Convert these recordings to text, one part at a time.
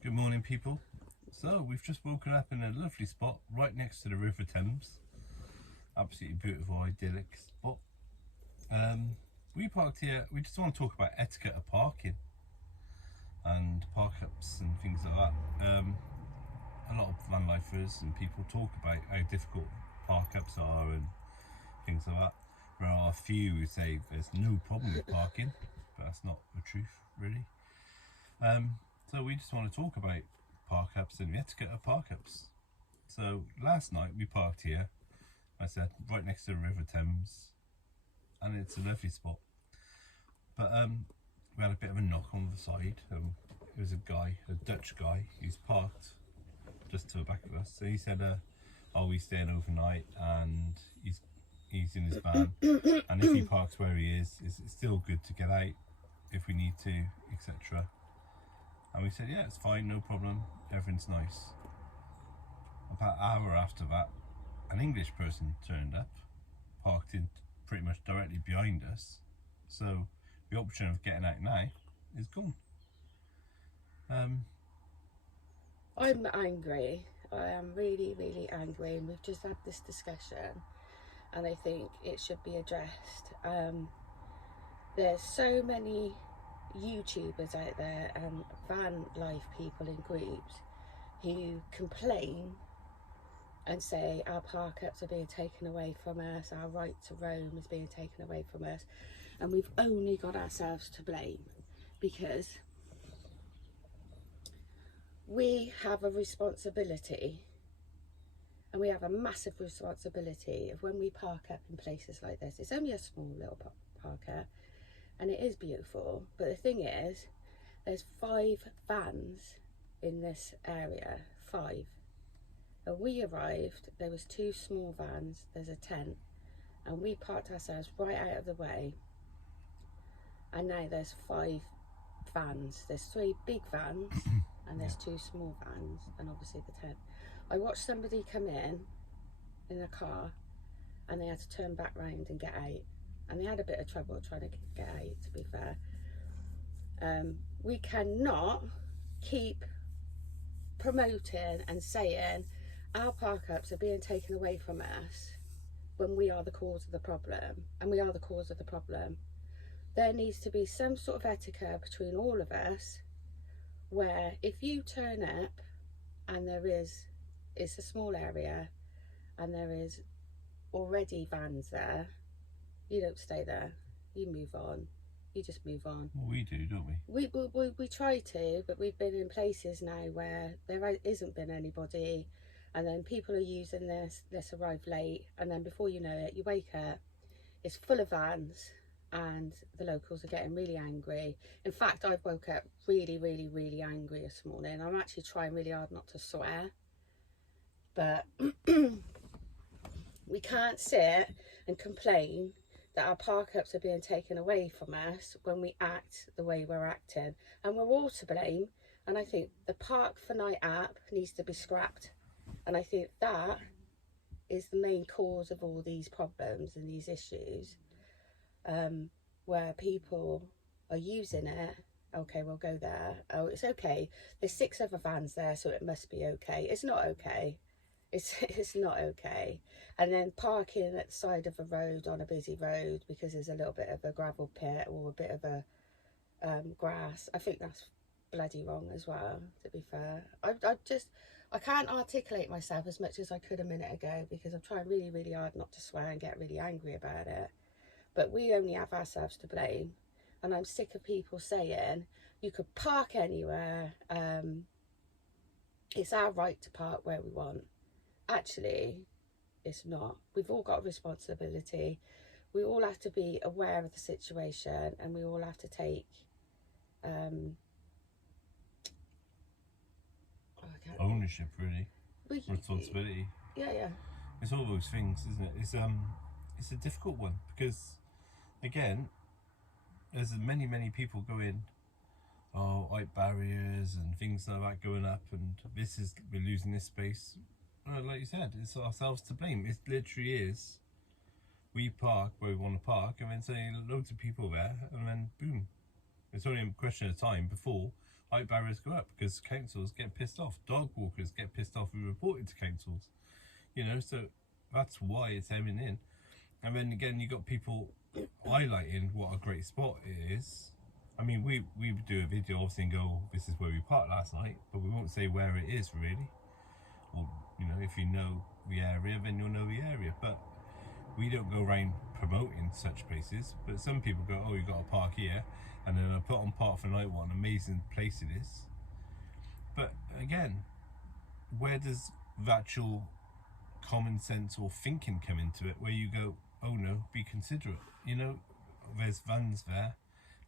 Good morning, people. So we've just woken up in a lovely spot right next to the River Thames. Absolutely beautiful, idyllic spot. We parked here. We just want to talk about etiquette of parking and parkups and things like that. A lot of van lifers and people talk about how difficult parkups are and things like that. There are a few who say there's no problem with parking, but that's not the truth, really. So we just want to talk about parkups and the etiquette of parkups. So last night we parked here, I said, right next to the River Thames, and it's a lovely spot. But we had a bit of a knock on the side. It was a guy, a Dutch guy, who's parked just to the back of us. So he said, "Are we staying overnight?" And he's in his van, and if he parks where he is, it's still good to get out if we need to, etc. And we said, yeah, it's fine, no problem, everything's nice. About an hour after that, an English person turned up, parked in pretty much directly behind us. So the option of getting out now is gone. I'm angry. I am really, really angry, and we've just had this discussion, and I think it should be addressed. There's so many YouTubers out there and van life people in groups who complain and say our parkups are being taken away from us, our right to roam is being taken away from us, and we've only got ourselves to blame because we have a responsibility, and we have a massive responsibility of when we park up in places like this. It's only a small little parker and it is beautiful, but the thing is, there's 5 vans in this area, 5. When we arrived, there was 2 small vans, there's a tent, and we parked ourselves right out of the way, and now there's 5 vans. There's 3 big vans and there's 2 small vans, and obviously the tent. I watched somebody come in a car and they had to turn back round and get out, and they had a bit of trouble trying to get out, to be fair. We cannot keep promoting and saying our parkups are being taken away from us when we are the cause of the problem, and we are the cause of the problem. There needs to be some sort of etiquette between all of us, where if you turn up and it's a small area and there is already vans there, you don't stay there, you move on, you just move on. Well, we do, don't we? We try to, but we've been in places now where there isn't been anybody, and then people are using this arrive late, and then before you know it, you wake up, it's full of vans, and the locals are getting really angry. In fact, I've woke up really, really, really angry this morning. I'm actually trying really hard not to swear, but we can't sit and complain that our parkups are being taken away from us when we act the way we're acting, and we're all to blame. And I think the Park for Night app needs to be scrapped, and I think that is the main cause of all these problems and these issues, where people are using it. Okay, we'll go there. Oh, it's okay, there's 6 other vans there, so it must be okay. It's not okay. It's not okay. And then parking at the side of a road on a busy road because there's a little bit of a gravel pit or a bit of a grass, I think that's bloody wrong as well, to be fair. I can't articulate myself as much as I could a minute ago because I'm trying really, really hard not to swear and get really angry about it. But we only have ourselves to blame, and I'm sick of people saying you could park anywhere, it's our right to park where we want. Actually, it's not. We've all got a responsibility. We all have to be aware of the situation, and we all have to take Ownership, really. Responsibility. Yeah. It's all those things, isn't it? It's a difficult one because, again, there's many people going, height barriers and things like that going up, and we're losing this space. Well, like you said, it's ourselves to blame. It literally is. We park where we want to park, and then say loads of people there, and then boom. It's only a question of time before height barriers go up because councils get pissed off. Dog walkers get pissed off and report it to councils. You know, so that's why it's hemming in. And then again, you got people highlighting what a great spot it is. I mean, we would do a video obviously and go, this is where we parked last night, but we won't say where it is really. Or, you know, if you know the area, then you'll know the area. But we don't go around promoting such places. But some people go, oh, you got to park here, and then I put on Park for Night what an amazing place it is. But again, where does the actual common sense or thinking come into it, where you go, oh no, be considerate? You know, there's vans there,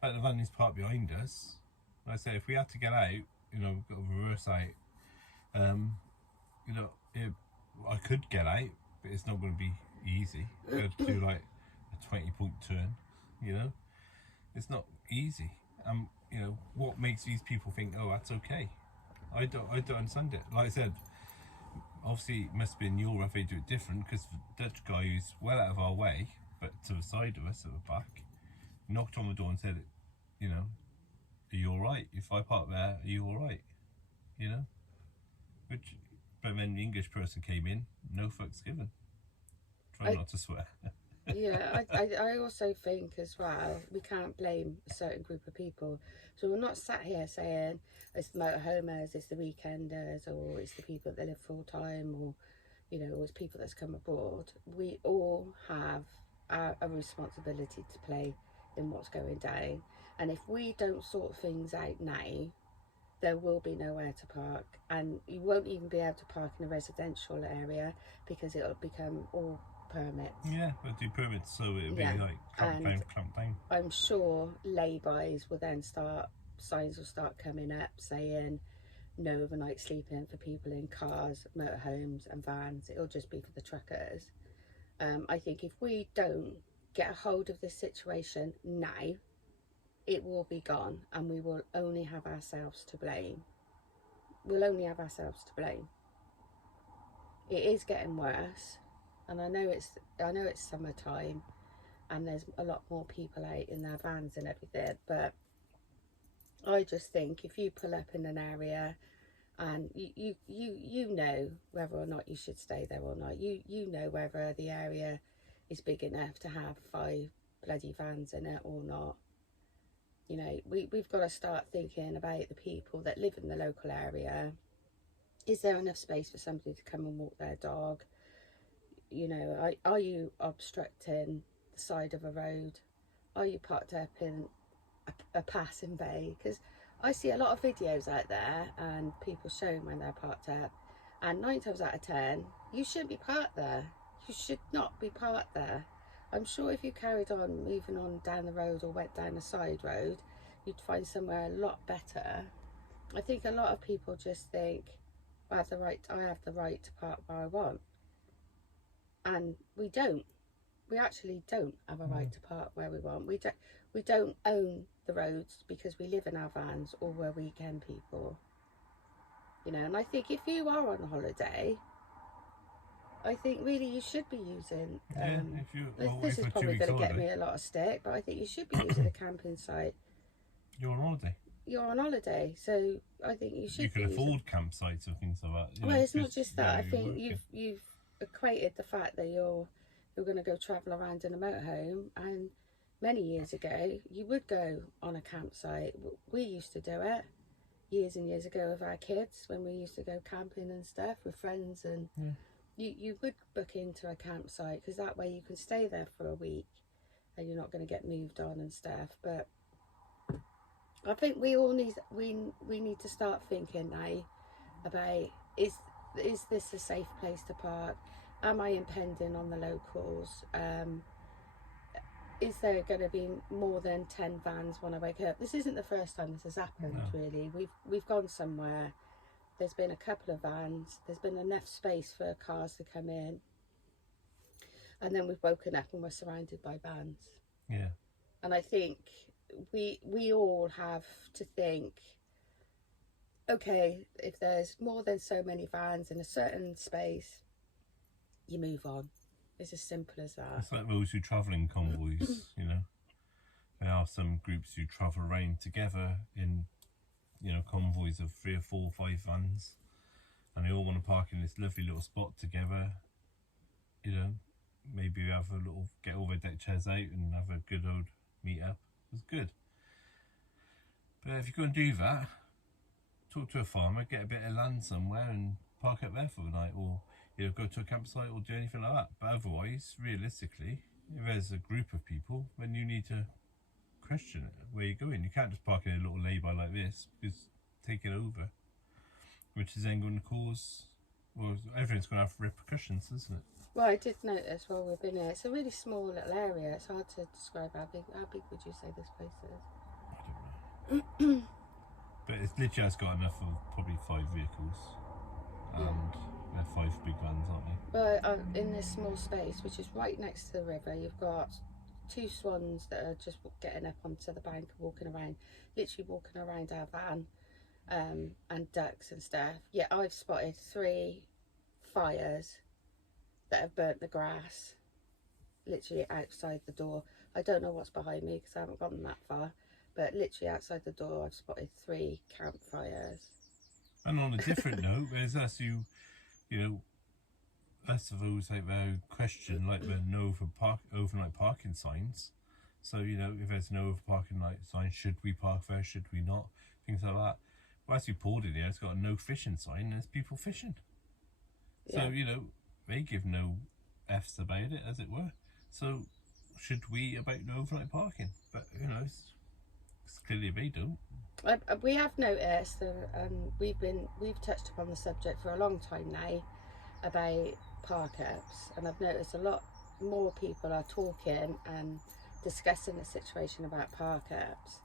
like the van is parked behind us. Like I say, if we had to get out, you know, we've got to reverse out. You know, I could get out, but it's not going to be easy. I've got to do like a 20-point turn. You know, it's not easy. You know, what makes these people think, oh, that's okay? I don't understand it. Like I said, obviously it must be in Europe they do it different, because the Dutch guy who's well out of our way, but to the side of us at the back, knocked on the door and said, you know, are you alright? If I park there, are you alright? You know? Which, but then the English person came in, no fucks given. Try not to swear. Yeah, I also think as well, we can't blame a certain group of people. So we're not sat here saying it's the motorhomers, it's the weekenders, or it's the people that live full time, or, you know, or it's people that's come abroad. We all have a responsibility to play in what's going down. And if we don't sort things out now, there will be nowhere to park, and you won't even be able to park in a residential area because it'll become all permits. Yeah, we'll do permits, so it'll be like clamp down. I'm sure lay-bys will then signs will start coming up saying no overnight sleeping for people in cars, motorhomes and vans. It'll just be for the truckers. I think if we don't get a hold of this situation now, it will be gone, and we will only have ourselves to blame. We'll only have ourselves to blame. It is getting worse, and I know it's summertime, and there's a lot more people out in their vans and everything. But I just think if you pull up in an area and you know whether or not you should stay there or not, you know whether the area is big enough to have 5 bloody vans in it or not. You know, we've got to start thinking about the people that live in the local area. Is there enough space for somebody to come and walk their dog? You know, are you obstructing the side of a road? Are you parked up in a passing bay? Because I see a lot of videos out there and people showing when they're parked up, and 9 times out of 10, you shouldn't be parked there. You should not be parked there. I'm sure if you carried on moving on down the road or went down a side road, you'd find somewhere a lot better. I think a lot of people just think, I have the right to park where I want. And we don't. We actually don't have a right to park where we want. We don't own the roads because we live in our vans or we're weekend people. You know, and I think if you are on holiday, I think really you should be using, this is probably going to get me a lot of stick, but I think you should be using a camping site. You're on holiday. You're on holiday, so I think you should. You can afford campsites or things like that. Well, it's not just that. I think you've equated the fact that you're going to go travel around in a motorhome, and many years ago you would go on a campsite. We used to do it years and years ago with our kids when we used to go camping and stuff with friends, and you would book into a campsite because that way you can stay there for a week and you're not going to get moved on and stuff. But I think we all need to start thinking now about, is this a safe place to park? Am I impending on the locals? Is there going to be more than 10 vans when I wake up? This isn't the first time this has happened, really. We've gone somewhere, there's been a couple of vans, there's been enough space for cars to come in, and then we've woken up and we're surrounded by vans. Yeah. And I think we all have to think, okay, if there's more than so many vans in a certain space, you move on. It's as simple as that. It's like those who travel in convoys, you know. There are some groups who travel around together in you know, convoys of 3 or 4 or 5 vans, and they all want to park in this lovely little spot together. You know, maybe have a little, get all their deck chairs out and have a good old meet up. It's good. But if you're going to do that, talk to a farmer, get a bit of land somewhere and park up there for the night, or you know, go to a campsite or do anything like that. But otherwise, realistically, if there's a group of people, then you need to question it, where you're going. You can't just park in a little lay-by like this, because take it over, which is then going to cause, well, everything's going to have repercussions, isn't it? Well, I did notice while we've been here, it's a really small little area. It's hard to describe how big would you say this place is? I don't know. But it's literally has got enough for probably 5 vehicles, and they're 5 big vans, aren't they? Well, in this small space, which is right next to the river, you've got 2 swans that are just getting up onto the bank and walking around, literally walking around our van, and ducks and stuff. Yeah, I've spotted 3 fires that have burnt the grass literally outside the door. I don't know what's behind me because I haven't gotten that far, but literally outside the door I've spotted 3 campfires. And on a different note, there's us who, you know, us of those out there who question like the no overnight parking signs. So, you know, if there's no over parking night sign, should we park there, should we not, things like that. Well, as we pulled in here, it's got a no fishing sign and there's people fishing. So, you know, they give no F's about it, as it were. So should we about no overnight parking? But, you know, it's clearly they don't. We have noticed, we've touched upon the subject for a long time now about parkups, and I've noticed a lot more people are talking and discussing the situation about parkups,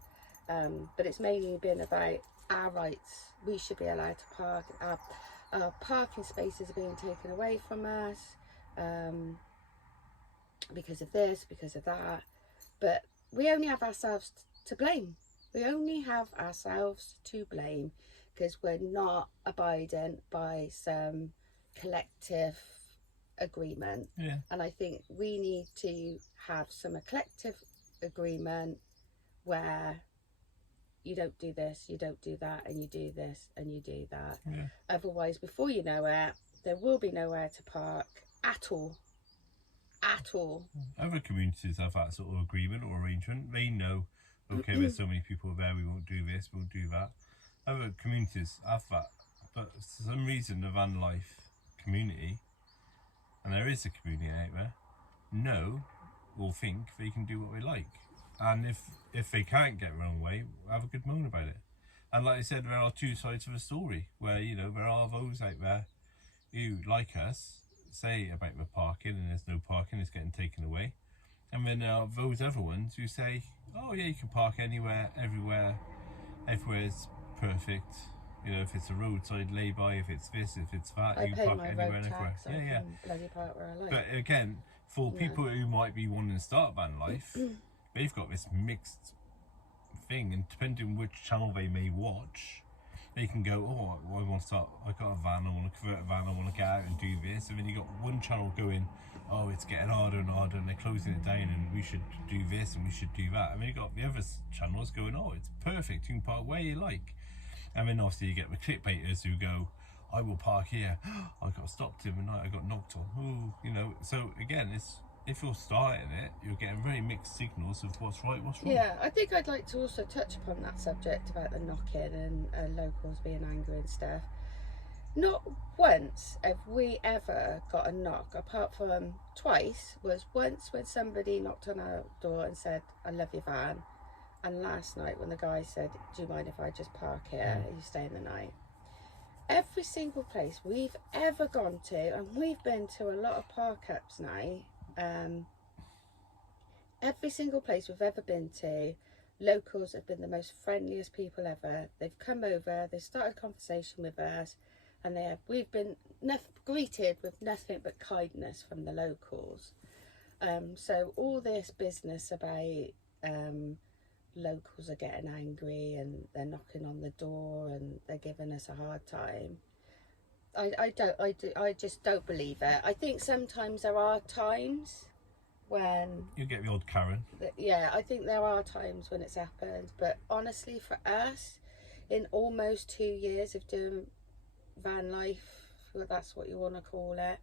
but it's mainly been about our rights. We should be allowed to park. Our parking spaces are being taken away from us because of this, because of that, but we only have ourselves to blame. We only have ourselves to blame because we're not abiding by some collective agreement. And I think we need to have some collective agreement where you don't do this, you don't do that, and you do this and you do that. Otherwise, before you know it, there will be nowhere to park at all. Other communities have that sort of agreement or arrangement. They know, okay, there's so many people there, we won't do this, we'll do that. Other communities have that, but for some reason the Vanlife community, and there is a community out there, know or think they can do what they like. And if they can't get their own way, have a good moan about it. And like I said, there are 2 sides of a story where, you know, there are those out there who, like us, say about the parking and there's no parking, it's getting taken away. And then there are those other ones who say, oh yeah, you can park anywhere, everywhere, everywhere's perfect. You know, if it's a roadside lay-by, if it's this, if it's that, you can park anywhere and everywhere. Yeah. Bloody park where I like. But again, for people who might be wanting to start van life, they've got this mixed thing, and depending on which channel they may watch, they can go, oh, I want to start, I got a van, I want to convert a van, I want to get out and do this. And then you got one channel going, oh, it's getting harder and harder and they're closing it down and we should do this and we should do that. And then you got the other channels going, oh, it's perfect, you can park where you like. And then obviously you get the clickbaiters who go, I will park here, I got stopped in the night, I got knocked on. Ooh, you know, so again, it's, if you're starting it, you're getting very mixed signals of what's right, what's wrong. Yeah, I think I'd like to also touch upon that subject about the knocking and locals being angry and stuff. Not once have we ever got a knock, apart from twice, was once when somebody knocked on our door and said, I love your van. And last night when the guy said, do you mind if I just park here? Are you staying the night? Every single place we've ever gone to, and we've been to a lot of parkups now, every single place we've ever been to, locals have been the most friendliest people ever. They've come over, they've started a conversation with us, and we've been greeted with nothing but kindness from the locals. So all this business about locals are getting angry and they're knocking on the door and they're giving us a hard time, I just don't believe it. I think sometimes there are times when you get the odd Karen. Yeah, I think there are times when it's happened, but honestly, for us, in almost 2 years of doing van life, if that's what you want to call it,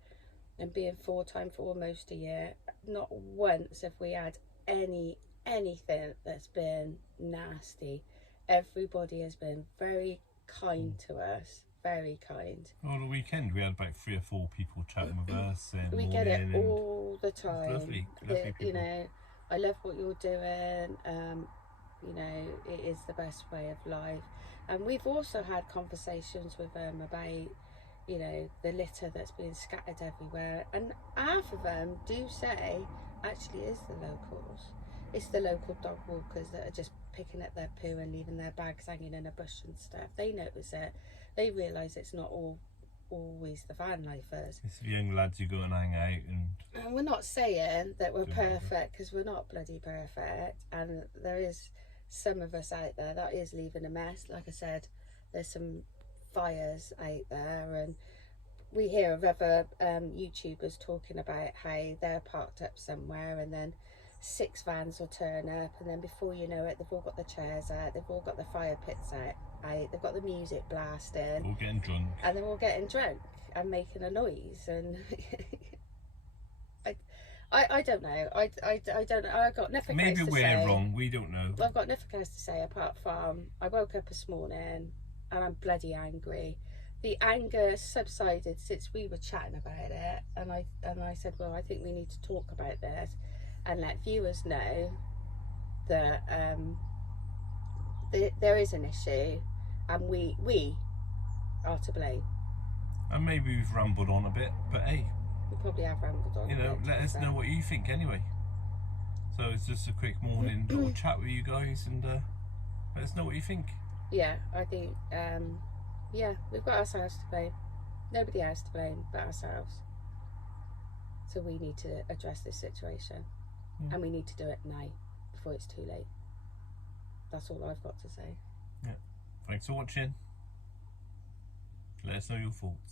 and being full-time for almost a year, not once have we had anything that's been nasty. Everybody has been very kind to us, very kind. Well, the weekend we had about 3 or 4 people chatting with us, saying We morning, get it and all the time. lovely people. You know, I love what you're doing. You know, it is the best way of life. And we've also had conversations with them about, you know, the litter that's being scattered everywhere. And half of them do say, actually, it's the locals. It's the local dog walkers that are just picking up their poo and leaving their bags hanging in a bush and stuff. They notice it. They realise it's not always the van lifers. It's the young lads who go and hang out. And we're not saying that we're Do whatever. perfect, because we're not bloody perfect. And there is some of us out there that is leaving a mess. Like I said, there's some fires out there, and we hear of other YouTubers talking about how they're parked up somewhere and then 6 vans will turn up, and then before you know it, they've all got the chairs out, they've all got the fire pits out, they've got the music blasting, All getting drunk. and they're all getting drunk and making a noise. And I don't know. I don't know. I've got nothing else Maybe to we're say. wrong. We don't know. I've got nothing else to say apart from I woke up this morning and I'm bloody angry. The anger subsided since we were chatting about it, and I said, well, I think we need to talk about this and let viewers know that there is an issue, and we are to blame. And maybe we've rambled on a bit, but hey, We probably have rambled on. you know, let us know what you think anyway. So it's just a quick morning little chat with you guys, and let us know what you think. Yeah, I think yeah, we've got ourselves to blame. Nobody else to blame but ourselves. So we need to address this situation, and we need to do it now before it's too late. That's all I've got to say. Yeah. Thanks for watching. Let us know your thoughts.